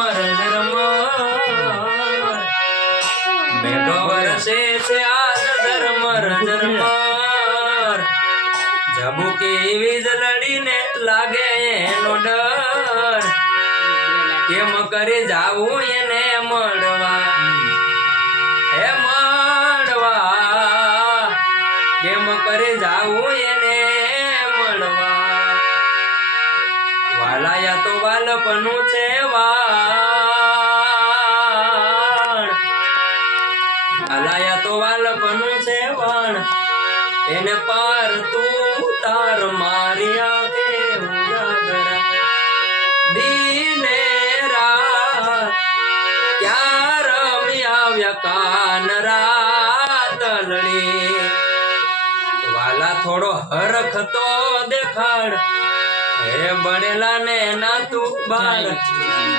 ઝરમર ઝરમર મેઘ વરસે છે આજ ઝરમર ઝરમર ઝબુકી વીજળીને લાગે એનો ડર કેમ કરી જાવું એને મળવા હે મળવા કેમ કરી જાવું એને મળવા વાલાયા તો વાલપનું છે વાણ વાલાયા તો વાલપનું છે વાણ એને પાર તું તાર મારિયા કે ઉજાગરા દીને રાત ક્યાં રમી આવ્યા કાન રાતલડી વાલા થોડો હરખ તો દેખાડ હે બનેલા ને ના તું બાળ